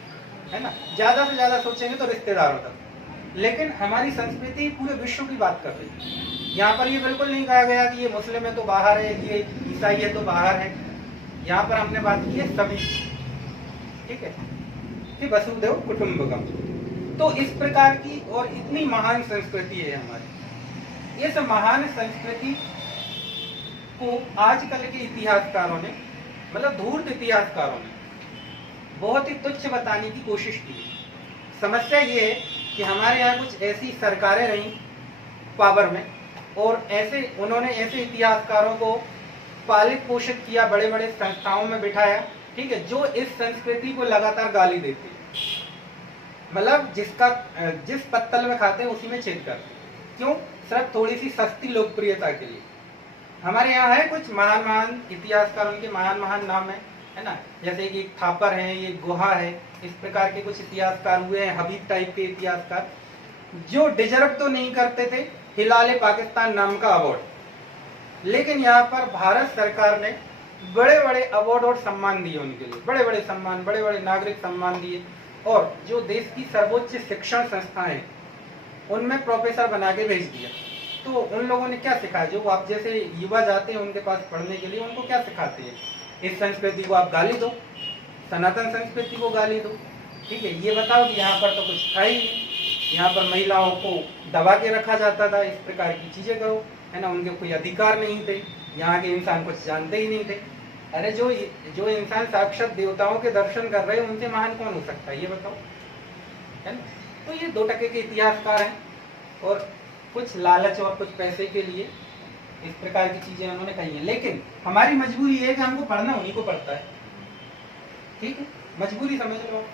है ना, ज्यादा से ज्यादा सोचेंगे तो रिश्तेदारों तक, लेकिन हमारी संस्कृति पूरे विश्व की बात कर रही है। यहाँ पर ये बिल्कुल नहीं कहा गया कि ये मुस्लिम है तो बाहर है, ये ईसाई है तो बाहर है। यहाँ पर हमने बात की है सभी, ठीक है, कि वसुदेव कुटुंबकम। तो इस प्रकार की और इतनी महान संस्कृति है हमारी। इस महान संस्कृति को आजकल के इतिहासकारों ने, मतलब धूर्त इतिहासकारों ने बहुत ही तुच्छ बताने की कोशिश की। समस्या ये है कि हमारे यहाँ कुछ ऐसी सरकारें रहीं पावर में, और उन्होंने ऐसे इतिहासकारों को पालित पोषित किया, बड़े बड़े संस्थाओं में बिठाया, ठीक है, जो इस संस्कृति को लगातार गाली देते, मतलब जिस पत्तल में खाते हैं उसी में छेद करते। क्यों? सिर्फ थोड़ी सी सस्ती लोकप्रियता के लिए। हमारे यहाँ है कुछ महान महान इतिहासकार, उनके महान महान नाम है ना, जैसे कि थापर है, ये गुहा है, इस प्रकार के कुछ इतिहासकार हुए हैं, हबीब टाइप के इतिहासकार, जो डिजर्व तो नहीं करते थे हिलाले पाकिस्तान नाम का अवार्ड, लेकिन यहाँ पर भारत सरकार ने बड़े बड़े अवार्ड और सम्मान दिए उनके लिए, बड़े बड़े सम्मान, बड़े बड़े नागरिक सम्मान दिए। और जो देश की सर्वोच्च शिक्षण संस्थाएं उनमें प्रोफेसर बना के भेज दिया। तो उन लोगों ने क्या सिखाया? जो आप जैसे युवा जाते हैं उनके पास पढ़ने के लिए, उनको क्या सिखाते हैं? इस संस्कृति को आप गाली दो, सनातन संस्कृति को गाली दो, ठीक है। ये बताओ कि यहाँ पर तो कुछ था ही नहीं, यहाँ पर महिलाओं को दबा के रखा जाता था, इस प्रकार की चीजें करो, है ना, उनके कोई अधिकार नहीं थे, यहाँ के इंसान कुछ जानते ही नहीं थे। अरे जो इंसान साक्षात देवताओं के दर्शन कर रहे हैं उनसे महान कौन हो सकता है, ये बताओ, है ना। तो ये 2 टके के इतिहासकार हैं, और कुछ लालच और कुछ पैसे के लिए इस प्रकार की चीजें उन्होंने कही हैं। लेकिन हमारी मजबूरी ये है कि हमको पढ़ना उन्हीं को पड़ता है, ठीक है, मजबूरी समझ लो।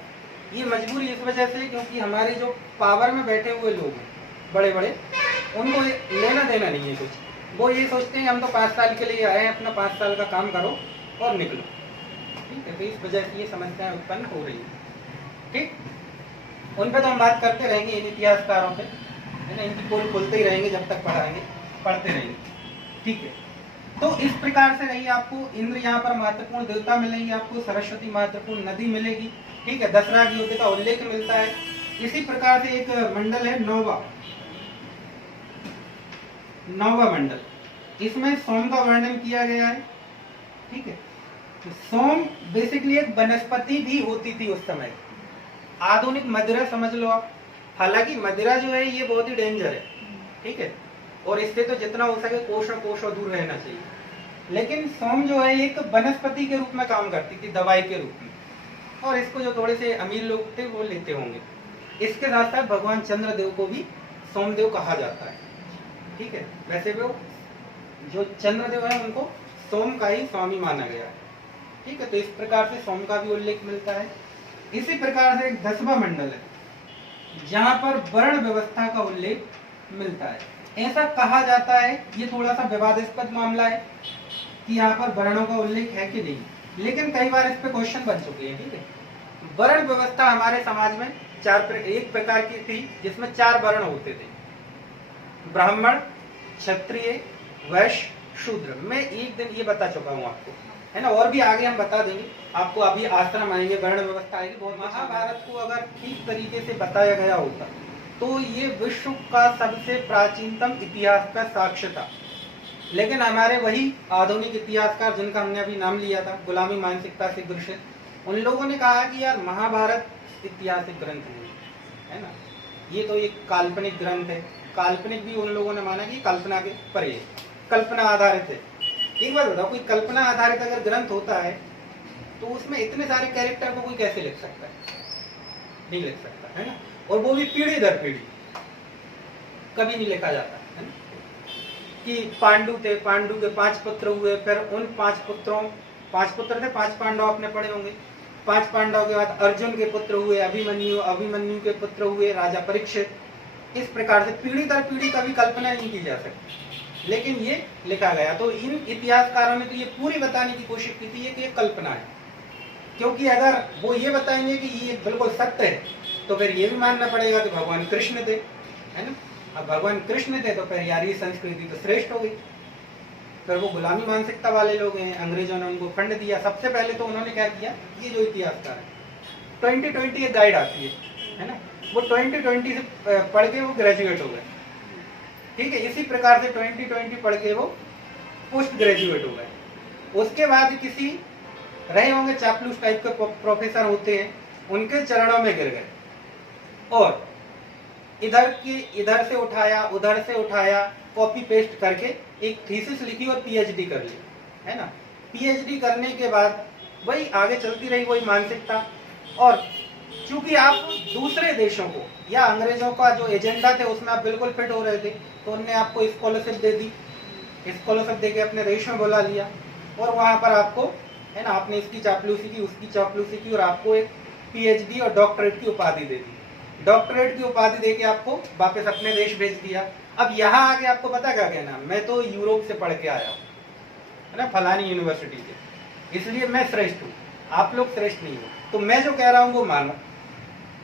ये मजबूरी इस वजह से क्योंकि हमारे जो पावर में बैठे हुए लोग हैं बड़े बड़े, उनको लेना देना नहीं है कुछ। वो ये सोचते हैं हम तो 5 साल के लिए आए हैं, अपना 5 साल का काम करो और निकलो, ठीक है। तो इस वजह से ये समस्याएं उत्पन्न हो रही है, ठीक। उन पर तो हम बात करते रहेंगे, इन इतिहासकारों पे, है ना, इनकी पोल खुलते ही रहेंगे जब तक पढ़ते रहेंगे, ठीक है। तो इस प्रकार से रही, आपको इंद्र यहाँ पर महत्वपूर्ण देवता मिलेंगे, आपको सरस्वती महत्वपूर्ण नदी मिलेगी, ठीक है। दशरथ युद्ध का उल्लेख मिलता है, इसी प्रकार से एक मंडल है नौवा मंडल, इसमें सोम का वर्णन किया गया है। ठीक है, तो सोम बेसिकली एक वनस्पति भी होती थी उस समय, आधुनिक मदिरा समझ लो आप। हालांकि मदिरा जो है ये बहुत ही डेंजर है, ठीक है, और इससे तो जितना हो सके कोसों दूर रहना चाहिए। लेकिन सोम जो है एक वनस्पति के रूप में काम करती थी, दवाई के रूप में, और इसको जो थोड़े से अमीर लोग थे वो लेते होंगे। इसके साथ साथ भगवान चंद्रदेव को भी सोमदेव कहा जाता है। ठीक है, वैसे वो जो चंद्रदेव है उनको सोम का ही स्वामी माना गया है। ठीक है, तो इस प्रकार से सोम का भी उल्लेख मिलता है। इसी प्रकार से एक 10वां मंडल है जहां पर वर्ण व्यवस्था का उल्लेख मिलता है। ऐसा कहा जाता है, ये थोड़ा सा विवादास्पद मामला है कि यहाँ पर वर्णों का उल्लेख है कि नहीं, लेकिन कई बार इस पे क्वेश्चन बन चुके हैं। ठीक है, वर्ण व्यवस्था हमारे समाज में एक प्रकार की थी जिसमें 4 वर्ण होते थे, ब्राह्मण, क्षत्रिय, वैश्य, शूद्र। मैं एक दिन ये बता चुका हूँ आपको, है ना, और भी आगे हम बता देंगे आपको। अभी आश्रम आएंगे, वर्ण व्यवस्था आएगी बहुत। महाभारत को अगर ठीक तरीके से बताया गया होता तो ये विश्व का सबसे प्राचीनतम इतिहास का साक्ष्य था। लेकिन हमारे वही आधुनिक इतिहासकार जिनका हमने अभी नाम लिया था, गुलामी मानसिकता से ग्रसित, उन लोगों ने कहा कि यार महाभारत ऐतिहासिक ग्रंथ नहीं है ना, ये तो एक काल्पनिक ग्रंथ है। काल्पनिक भी उन लोगों ने माना कि कल्पना के परे, कल्पना आधारित है। एक बात बताओ, कोई कल्पना आधारित अगर ग्रंथ होता है तो उसमें इतने सारे कैरेक्टर को कोई कैसे लिख सकता है? नहीं लिख सकता, है ना, और वो भी पीढ़ी दर पीढ़ी। कभी नहीं लिखा जाता है ना कि पांडु थे, पांडु के 5 पुत्र हुए, फिर उन 5 पुत्र थे, 5 पांडव आपने पढ़े होंगे। 5 पांडव के बाद अर्जुन के पुत्र हुए अभिमन्यु, अभिमन्यु के पुत्र हुए राजा परीक्षित। इस प्रकार से पीढ़ी दर पीढ़ी कभी कल्पना नहीं की जा सकती, लेकिन ये लिखा गया। तो इन इतिहासकारों ने तो ये पूरी बताने की कोशिश की थी कि ये कल्पना है, क्योंकि अगर वो ये बताएंगे कि ये बिल्कुल सत्य है तो फिर ये भी मानना पड़ेगा कि भगवान कृष्ण थे, है ना। अब भगवान कृष्ण थे तो फिर यार ये संस्कृति तो श्रेष्ठ हो गई। फिर वो गुलामी मानसिकता वाले लोग हैं, अंग्रेजों ने उनको फंड दिया। सबसे पहले तो उन्होंने क्या किया, ये जो इतिहासकार है 2020 एक गाइड आती है ना, वो 2020 से पढ़ के वो ग्रेजुएट हो गए। ठीक है, इसी प्रकार से 2020 पढ़ के वो पोस्ट ग्रेजुएट हो गए। उसके बाद किसी रहे होंगे चापलूस टाइप के प्रोफेसर होते हैं, उनके चरणों में गिर गए और इधर से उठाया, उधर से उठाया, कॉपी पेस्ट करके एक थीसिस लिखी और पीएचडी कर ली, है ना। पीएचडी करने के बाद वही आगे चलती रही वही मानसिकता। और चूंकि आप दूसरे देशों को या अंग्रेजों का जो एजेंडा थे उसमें आप बिल्कुल फिट हो रहे थे, तो उन्होंने आपको स्कॉलरशिप दे दी। स्कॉलरशिप देके अपने देश में बुला लिया और वहां पर आपको, है ना, आपने इसकी चापलूसी की, उसकी चापलूसी की और आपको एक पीएचडी और डॉक्टरेट की उपाधि दे दी। डॉक्टरेट की उपाधि देके आपको वापस अपने देश भेज दिया। अब यहाँ आके आपको पता क्या कहना, मैं तो यूरोप से पढ़ के आया हूँ, है ना, फलानी यूनिवर्सिटी से, इसलिए मैं श्रेष्ठ हूँ, आप लोग श्रेष्ठ नहीं हो। तो मैं जो कह रहा हूँ वो मानो।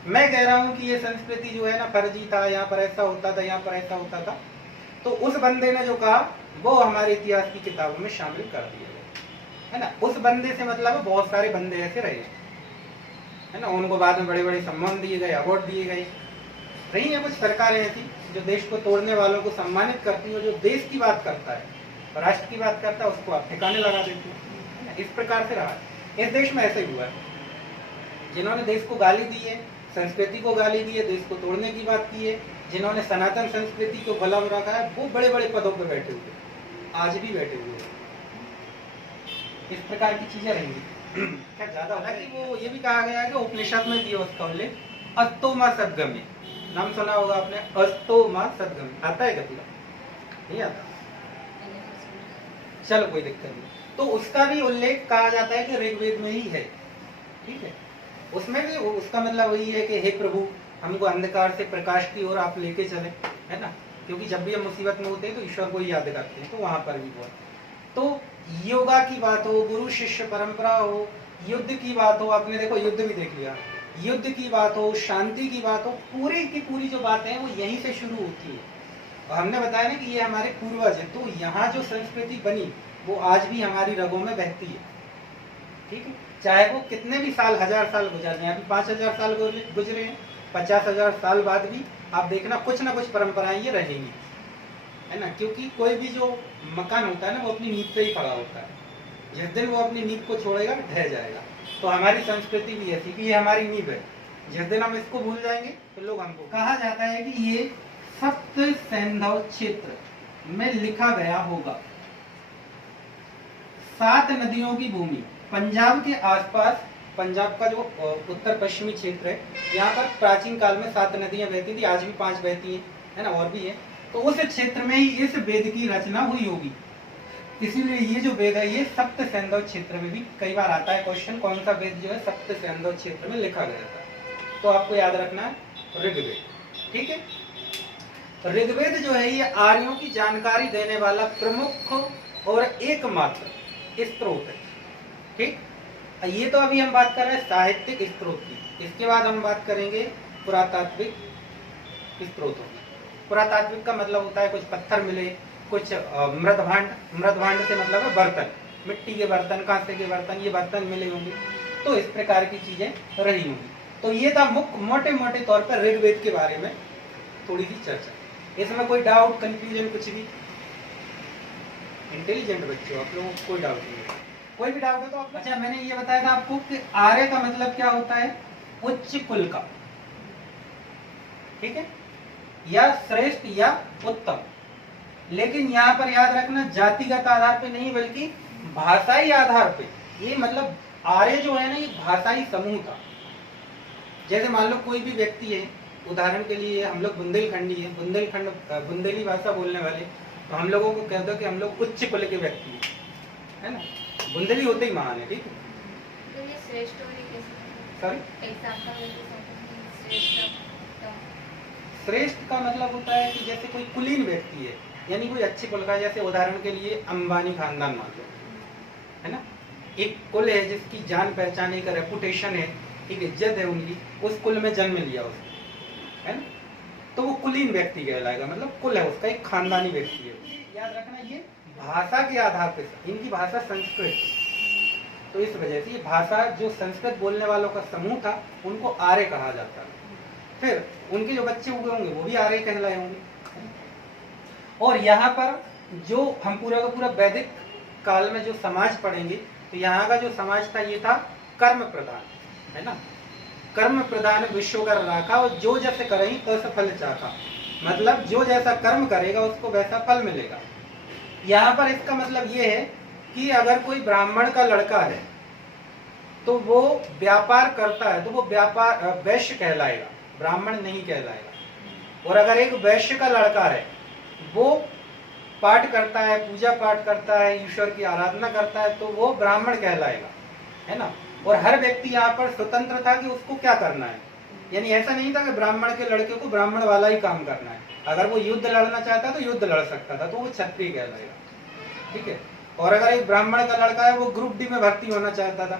मैं कह रहा हूँ कि ये संस्कृति जो है ना फर्जी था, यहाँ पर ऐसा होता था, यहाँ पर ऐसा होता था, तो उस बंदे ने जो कहा वो हमारे इतिहास की किताबों में शामिल कर दिया गया, है ना। उस बंदे से मतलब बहुत सारे बंदे ऐसे रहे, है ना, उनको बाद में बड़े बड़े सम्मान दिए गए, अवार्ड दिए गए। रही है कुछ सरकारें ऐसी जो देश को तोड़ने वालों को सम्मानित करती है, जो देश की बात करता है, राष्ट्र की बात करता है, उसको आप ठिकाने लगा देते हैं। इस प्रकार से रहा इस देश में, ऐसे ही हुआ है। जिन्होंने देश को गाली दी है, संस्कृति को गाली दी है, देश को तोड़ने की बात की है, जिन्होंने सनातन संस्कृति को भला में रखा है, वो बड़े बड़े पदों पर बैठे हुए, आज भी बैठे हुए हैं। इस प्रकार की चीजें रहेंगी। क्या ज्यादा होगा कि वो ये भी कहा गया है कि उपनिषद में दिया उसका उल्लेख, अस्तोमा सद्गम्य, नाम सुना होगा आपने, अस्तोमा सद्गम्य। आता है क्या पूरा? नहीं आता, चलो कोई दिक्कत नहीं। तो उसका भी उल्लेख कहा जाता है कि ऋग्वेद में ही है। ठीक है, उसमें भी उसका मतलब वही है कि हे प्रभु, हमको अंधकार से प्रकाश की ओर आप लेके चले, है ना, क्योंकि जब भी हम मुसीबत में होते हैं तो ईश्वर को ही याद करते हैं। तो वहां पर भी हुआ। तो योगा की बात हो, गुरु शिष्य परंपरा हो, युद्ध की बात हो, आपने देखो युद्ध भी देख लिया, युद्ध की बात हो, शांति की बात हो, पूरी की पूरी जो बातें हैं वो यहीं से शुरू होती है। और हमने बताया ना कि ये हमारे पूर्वज है, तो यहाँ जो संस्कृति बनी वो आज भी हमारी रगों में बहती है। ठीक है, चाहे वो कितने भी साल, 1000 साल गुजर जाए, अभी 5000 साल गुजरे हैं, 50,000 साल बाद भी आप देखना कुछ ना कुछ परंपराएं ये रहेंगी, है ना। क्योंकि कोई भी जो मकान होता है ना वो अपनी नींव पे ही खड़ा होता है, जिस दिन वो अपनी नींव को छोड़ेगा ढह जाएगा। तो हमारी संस्कृति भी ऐसी कि ये हमारी नींव है, जिस दिन हम इसको भूल जाएंगे तो लोग हमको। कहा जाता है कि ये सप्त सैंधव क्षेत्र में लिखा गया होगा। 7 नदियों की भूमि, पंजाब के आसपास, पंजाब का जो उत्तर पश्चिमी क्षेत्र है, यहाँ पर प्राचीन काल में 7 नदियां बहती थी, आज भी 5 बहती है ना, और भी है। तो उस क्षेत्र में ही इस वेद की रचना हुई होगी, इसीलिए ये जो वेद है ये सप्त सैंधव क्षेत्र में भी कई बार आता है क्वेश्चन, कौन सा वेद जो है सप्त सैंधव क्षेत्र में लिखा गया था। तो आपको याद रखना है ऋग्वेद, ठीक है। ऋग्वेद जो है ये आर्यों की जानकारी देने वाला प्रमुख और एकमात्र स्त्रोत है, ठीक। ये तो अभी हम बात कर रहे हैं साहित्यिक स्त्रोत की। इसके बाद हम बात करेंगे पुरातात्विक स्त्रोतों की। पुरातात्विक का मतलब होता है कुछ पत्थर मिले, कुछ मृदभांड, मृदभांड से मतलब है बर्तन, मिट्टी के बर्तन, कांसे के बर्तन, ये बर्तन मिले होंगे, तो इस प्रकार की चीजें रही होंगी। तो ये था मोटे मोटे तौर पर ऋग्वेद के बारे में थोड़ी सी चर्चा। इसमें कोई डाउट, कंफ्यूजन, कुछ भी? इंटेलिजेंट बच्चों आप लोगों को कोई डाउट नहीं है? कोई भी डाउट है तो आप। अच्छा, मैंने ये बताया था आपको कि आर्य का मतलब क्या होता है? उच्च कुल का, ठीक है, या श्रेष्ठ या उत्तम। लेकिन यहाँ पर याद रखना जातिगत आधार पे नहीं बल्कि भाषाई आधार पे। ये मतलब आर्य जो है ना ये भाषाई समूह था। जैसे मान लो कोई भी व्यक्ति है, उदाहरण के लिए हम लोग बुंदेलखंडी है, बुंदेली भाषा बोलने वाले, तो हम लोगों को कह दो कि हम लोग उच्च कुल के व्यक्ति है ना, बुंदेली होते ही महान है, ठीक है। तो ये श्रेष्ठ और ये कैसे? सॉरी, एग्जांपल श्रेष्ठ का मतलब होता है कि जैसे कोई कुलीन व्यक्ति है, यानी कोई अच्छे कुल का, जैसे उदाहरण के लिए अंबानी खानदान मान लो, है ना, एक कुल है जिसकी जान पहचान, एक रेपुटेशन है, एक इज्जत है उनकी, उस कुल में जन्म लिया उसने, है ना, तो वो कुलीन व्यक्ति कहलाएगा, मतलब कुल है उसका, एक खानदानी व्यक्ति है। याद रखना ये भाषा के आधार पर, इनकी भाषा संस्कृत, तो इस वजह से ये भाषा जो संस्कृत बोलने वालों का समूह था उनको आर्य कहा जाता है। फिर उनके जो बच्चे हुए होंगे वो भी आर्य कहलाए होंगे। और यहाँ पर जो हम पूरा का पूरा वैदिक काल में जो समाज पढ़ेंगे, तो यहाँ का जो समाज था ये था कर्म प्रधान, है ना, कर्म प्रधान विश्व कर राखा, और जो जैसे करें तैसा फल चाखा, मतलब जो जैसा कर्म करेगा उसको वैसा फल मिलेगा। यहाँ पर इसका मतलब ये है कि अगर कोई ब्राह्मण का लड़का है तो वो व्यापार करता है तो वो व्यापार वैश्य कहलाएगा, ब्राह्मण नहीं कहलाएगा। और अगर एक वैश्य का लड़का है वो पाठ करता है, पूजा पाठ करता है, ईश्वर की आराधना करता है, तो वो ब्राह्मण कहलाएगा, है ना। और हर व्यक्ति यहाँ पर स्वतंत्र था कि उसको क्या करना है, यानी ऐसा नहीं था कि ब्राह्मण के लड़के को ब्राह्मण वाला ही काम करना है। अगर वो युद्ध लड़ना चाहता तो युद्ध लड़ सकता था, तो वो क्षत्रिय कहलाएगा, ठीक है। और अगर एक ब्राह्मण का लड़का है वो ग्रुप डी में भर्ती होना चाहता था,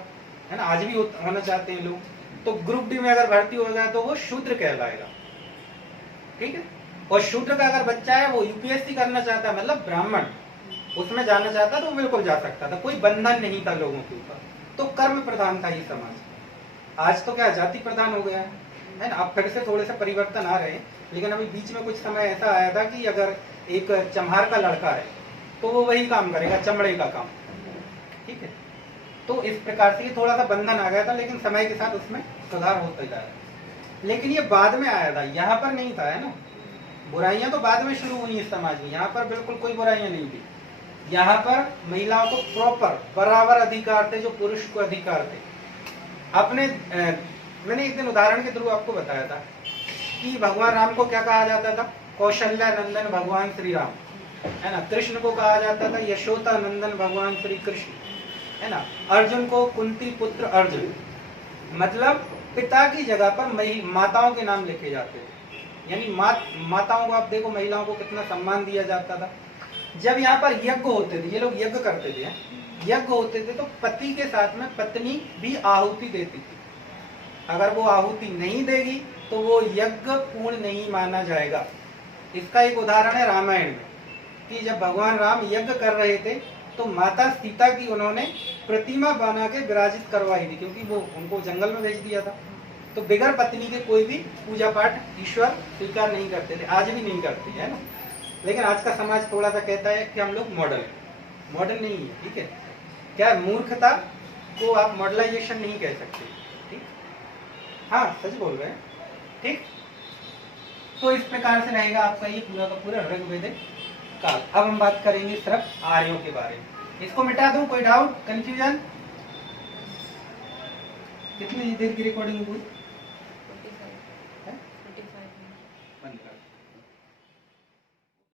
है ना, आज भी होना चाहते हैं लोग, तो ग्रुप डी में अगर भर्ती हो गया तो वो शूद्र कहलाएगा, ठीक है। और शूद्र का अगर बच्चा है वो यूपीएससी करना चाहता है, मतलब ब्राह्मण उसमें जाना चाहता तो वो बिल्कुल जा सकता था, कोई बंधन नहीं था लोगों के ऊपर। तो कर्म प्रधान था ये समाज। आज तो क्या जाति प्रधान हो गया है ना। अब फिर से थोड़े से परिवर्तन आ रहे हैं, लेकिन अभी बीच में कुछ समय ऐसा आया था कि अगर एक चम्हार का लड़का है तो वो वही काम करेगा, चमड़े का काम, ठीक है। तो इस प्रकार से ये थोड़ा सा बंधन आ गया था, लेकिन समय के साथ उसमें सुधार होता जाएगा। लेकिन ये बाद में आया था, यहाँ पर नहीं था, है ना। बुराइयां तो बाद में शुरू हुई इस समाज में, यहाँ पर बिल्कुल कोई बुराइयां नहीं थी। यहाँ पर महिलाओं को प्रॉपर बराबर अधिकार थे जो पुरुष को अधिकार थे। अपने मैंने एक दिन उदाहरण के थ्रू आपको बताया था कि भगवान राम को क्या कहा जाता था? कौशल्या नंदन भगवान श्री राम, है ना। कृष्ण को कहा जाता था यशोदा नंदन भगवान श्री कृष्ण, है ना। अर्जुन को कुंती पुत्र अर्जुन, मतलब पिता की जगह पर माताओं के नाम लिखे जाते थे, यानी माताओं को आप देखो, महिलाओं को कितना सम्मान दिया जाता था। जब यहाँ पर यज्ञ होते थे, ये लोग यज्ञ करते थे, यज्ञ होते थे तो पति के साथ में पत्नी भी आहुति देती थी। अगर वो आहुति नहीं देगी तो वो यज्ञ पूर्ण नहीं माना जाएगा। इसका एक उदाहरण है रामायण में, कि जब भगवान राम यज्ञ कर रहे थे तो माता सीता की उन्होंने प्रतिमा बना के विराजित करवाई थी, क्योंकि वो उनको जंगल में भेज दिया था। तो बिगर पत्नी के कोई भी पूजा पाठ ईश्वर स्वीकार नहीं करते थे, आज भी नहीं करते है ना। लेकिन आज का समाज थोड़ा सा कहता है कि हम लोग मॉडर्न नहीं है, ठीक है। क्या मूर्खता को आप मॉडर्नाइजेशन नहीं कह सकते, ठीक। हाँ सच बोल रहे हैं, ठीक। तो इस प्रकार से रहेगा आपका ये पूरा का पूरा ऋग्वेदिक काल। अब हम बात करेंगे सिर्फ आर्यों के बारे में। इसको मिटा दूं, कोई डाउट कंफ्यूजन? कितनी देर की रिकॉर्डिंग हुई?